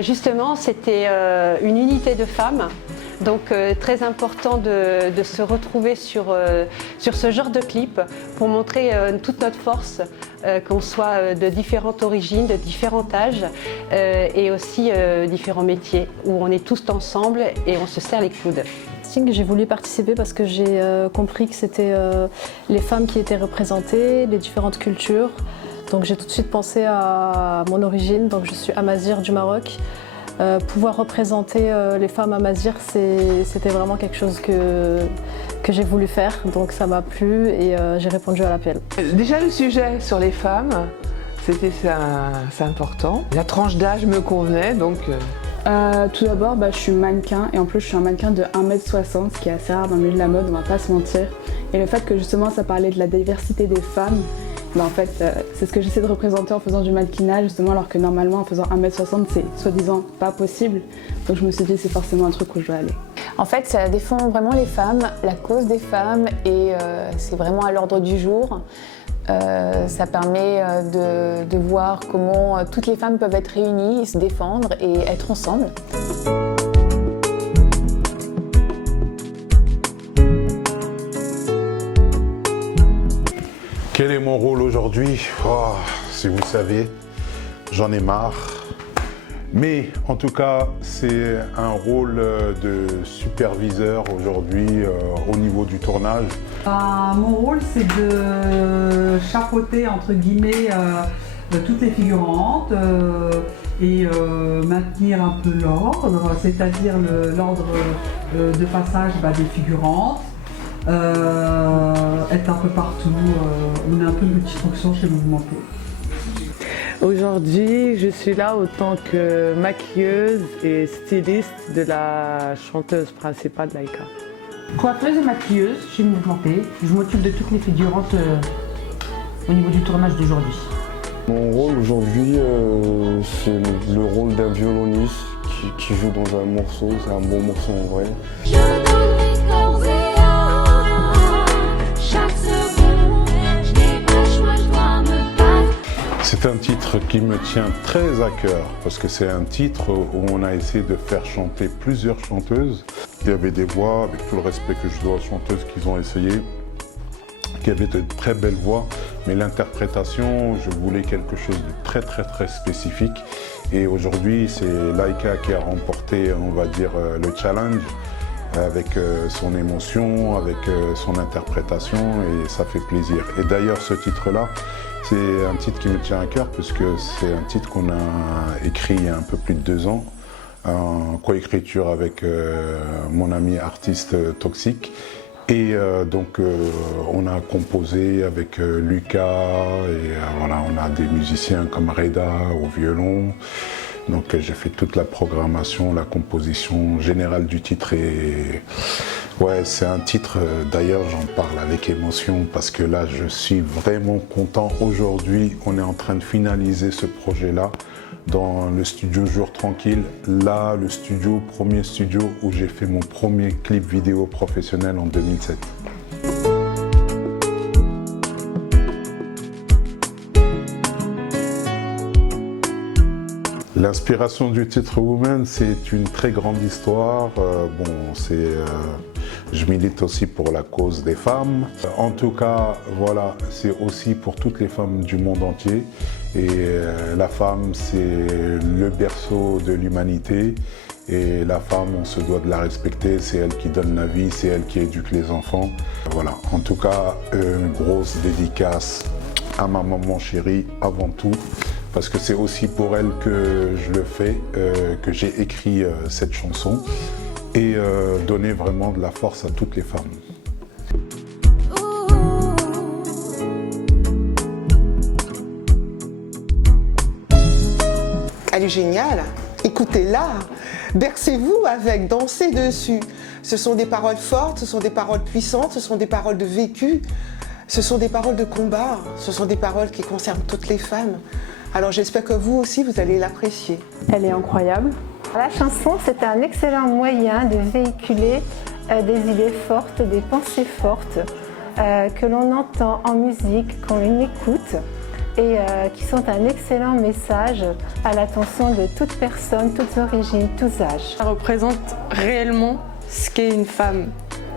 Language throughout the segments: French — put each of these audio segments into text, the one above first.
Justement, c'était une unité de femmes, donc très important de se retrouver sur ce genre de clip pour montrer toute notre force, qu'on soit de différentes origines, de différents âges et aussi différents métiers, où on est tous ensemble et on se serre les coudes. J'ai voulu participer parce que j'ai compris que c'était les femmes qui étaient représentées, les différentes cultures. Donc j'ai tout de suite pensé à mon origine, donc je suis amazighe du Maroc. Pouvoir représenter les femmes amazighs, c'était vraiment quelque chose que j'ai voulu faire, donc ça m'a plu et j'ai répondu à l'appel. Déjà le sujet sur les femmes, c'est important. La tranche d'âge me convenait, donc... Tout d'abord, je suis mannequin et en plus je suis un mannequin de 1m60, ce qui est assez rare dans le milieu de la mode, on va pas se mentir. Et le fait que justement ça parlait de la diversité des femmes, en fait c'est ce que j'essaie de représenter en faisant du mannequinat justement, alors que normalement en faisant 1m60 c'est soi-disant pas possible. Donc je me suis dit c'est forcément un truc où je dois aller. En fait ça défend vraiment les femmes, la cause des femmes et c'est vraiment à l'ordre du jour. Ça permet de voir comment toutes les femmes peuvent être réunies, se défendre et être ensemble. Quel est mon rôle aujourd'hui? Si vous saviez, j'en ai marre. Mais en tout cas, c'est un rôle de superviseur aujourd'hui au niveau du tournage. Mon rôle, c'est de chapeauter entre guillemets toutes les figurantes et maintenir un peu l'ordre, c'est-à-dire l'ordre de passage des figurantes, être un peu partout. On est un peu multifonction chez Mouvement Peau. Aujourd'hui, je suis là en tant que maquilleuse et styliste de la chanteuse principale Laïka. Coiffeuse et maquilleuse chez Mouvement P. Je m'occupe de toutes les figurantes au niveau du tournage d'aujourd'hui. Mon rôle aujourd'hui, c'est le rôle d'un violoniste qui joue dans un morceau. C'est un bon morceau en vrai. C'est un titre qui me tient très à cœur parce que c'est un titre où on a essayé de faire chanter plusieurs chanteuses. Il y avait des voix, avec tout le respect que je dois aux chanteuses qu'ils ont essayé, qui avaient de très belles voix, mais l'interprétation, je voulais quelque chose de très spécifique. Et aujourd'hui, c'est Laïka qui a remporté, on va dire, le challenge avec son émotion, avec son interprétation, et ça fait plaisir. Et d'ailleurs, ce titre-là, c'est un titre qui me tient à cœur puisque c'est un titre qu'on a écrit il y a un peu plus de 2 ans, en coécriture avec mon ami artiste Toxic. Et donc on a composé avec Lucas et voilà, on a des musiciens comme Reda au violon. Donc j'ai fait toute la programmation, la composition générale du titre et ouais, c'est un titre, d'ailleurs j'en parle avec émotion parce que là je suis vraiment content. Aujourd'hui on est en train de finaliser ce projet-là dans le studio Jour Tranquille. Là, le studio, premier studio où j'ai fait mon premier clip vidéo professionnel en 2007. L'inspiration du titre Woman, c'est une très grande histoire. Je milite aussi pour la cause des femmes. En tout cas, voilà, c'est aussi pour toutes les femmes du monde entier. Et la femme, c'est le berceau de l'humanité. Et la femme, on se doit de la respecter. C'est elle qui donne la vie, c'est elle qui éduque les enfants. Voilà, en tout cas, une grosse dédicace à ma maman chérie avant tout. Parce que c'est aussi pour elle que je le fais, que j'ai écrit cette chanson et donner vraiment de la force à toutes les femmes. Elle est géniale, écoutez-la, bercez-vous avec, dansez dessus. Ce sont des paroles fortes, ce sont des paroles puissantes, ce sont des paroles de vécu, ce sont des paroles de combat, ce sont des paroles qui concernent toutes les femmes. Alors j'espère que vous aussi, vous allez l'apprécier. Elle est incroyable. La chanson, c'est un excellent moyen de véhiculer des idées fortes, des pensées fortes que l'on entend en musique, qu'on écoute. et qui sont un excellent message à l'attention de toute personne, toutes origines, tous âges. Ça représente réellement ce qu'est une femme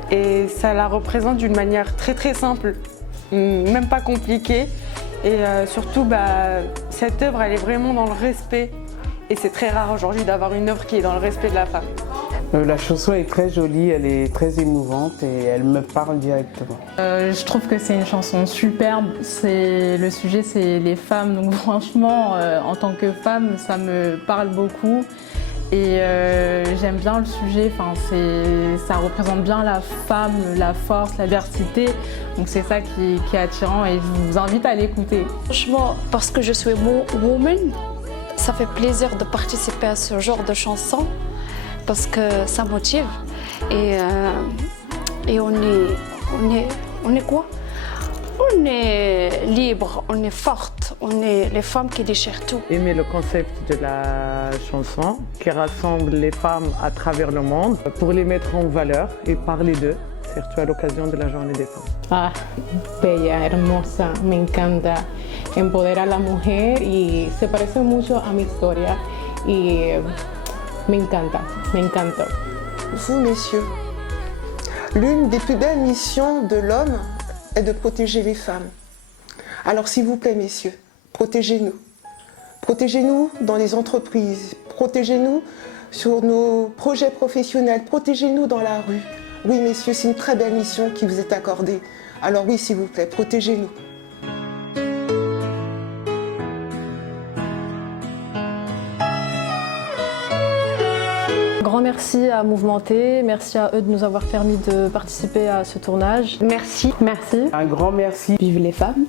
et ça la représente d'une manière très très simple, même pas compliquée et surtout cette œuvre elle est vraiment dans le respect et c'est très rare aujourd'hui d'avoir une œuvre qui est dans le respect de la femme. La chanson est très jolie, elle est très émouvante et elle me parle directement. Je trouve que c'est une chanson superbe. Le sujet, c'est les femmes. Donc franchement, en tant que femme, ça me parle beaucoup. Et j'aime bien le sujet. Enfin, ça représente bien la femme, la force, la diversité. Donc c'est ça qui est attirant et je vous invite à l'écouter. Franchement, parce que je suis woman, ça fait plaisir de participer à ce genre de chanson. Parce que ça motive et on est quoi? On est libre, on est forte, on est les femmes qui déchirent tout. Aimer le concept de la chanson qui rassemble les femmes à travers le monde pour les mettre en valeur et parler d'eux, surtout à l'occasion de la journée des femmes. Ah, bella, hermosa, me encanta. Empodera a la mujer y se parece mucho a mi historia y me encanta, me encanta. Vous, messieurs, l'une des plus belles missions de l'homme est de protéger les femmes. Alors s'il vous plaît, messieurs, protégez-nous. Protégez-nous dans les entreprises, protégez-nous sur nos projets professionnels, protégez-nous dans la rue. Oui, messieurs, c'est une très belle mission qui vous est accordée. Alors oui, s'il vous plaît, protégez-nous. Grand merci à Mouvementé, merci à eux de nous avoir permis de participer à ce tournage. Merci. Un grand merci. Vive les femmes.